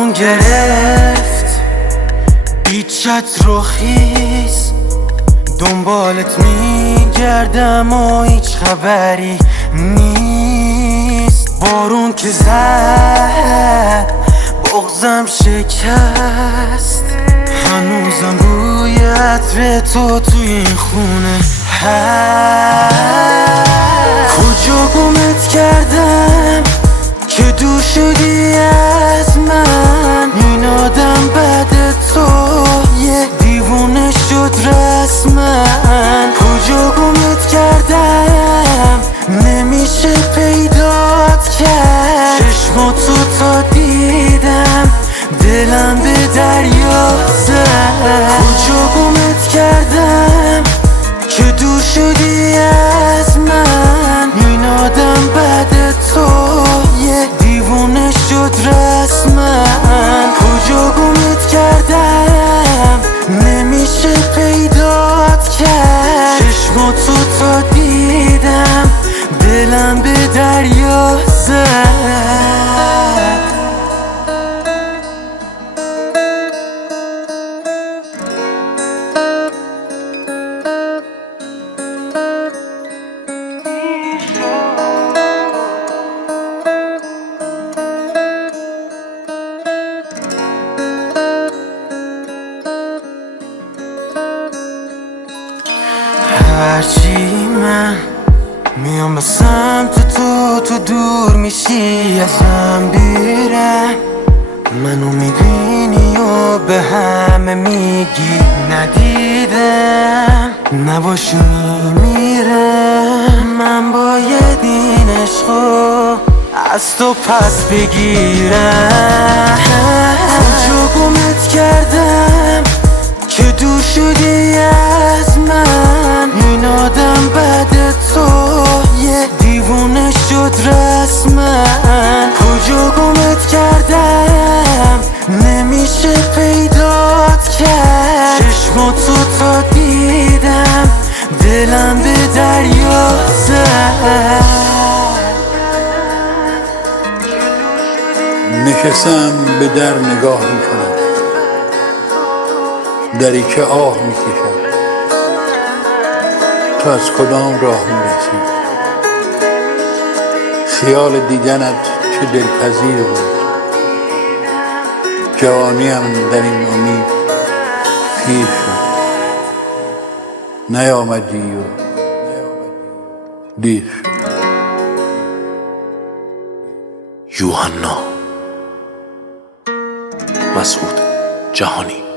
بارون گرفت بیچت رو خیز، دنبالت میگردم و هیچ خبری نیست. بارون که زد بغضم شکست، هنوزم بوی عطر تو توی این خونه هست. کجا گمت کردم که دور شدی از من؟ این آدم بعد تو یه دیوونه شد رسمن. کجا گمت کردم نمیشه پیدات کرد، چشماتو تا دیدم دلم به دریا زد. کجا گمت کردم که دور شدی از من؟ این آدم بعد تو یه دیوونه شد رسمن. کجا گمت کردم نمیشه پیدات کرد، چشماتو تا دیدم دلم به دریا زد. هرچی من میام به سمت تو دور میشی ازم بیرم. منو میبینی و به همه میگی ندیدم، نباشی میمیرم. من باید این عشقو از تو پس بگیرم. کجا گمت کردم که دور شدی از من؟ این آدم بعد تو یه دیوونه شد رسمن. کجا گمت کردم نمیشه پیدات کرد، چشماتو تا دیدم دلم به دریا زد. نشستم به در نگاه میکنم، دری که آه میکشد. تو از کدام راه میرسی؟ خیال دیدنت چه دلپذیر بود. جوانیم در این امید پیر شد، نیامدی و دیر شد. یوحنا مسعود جهانی.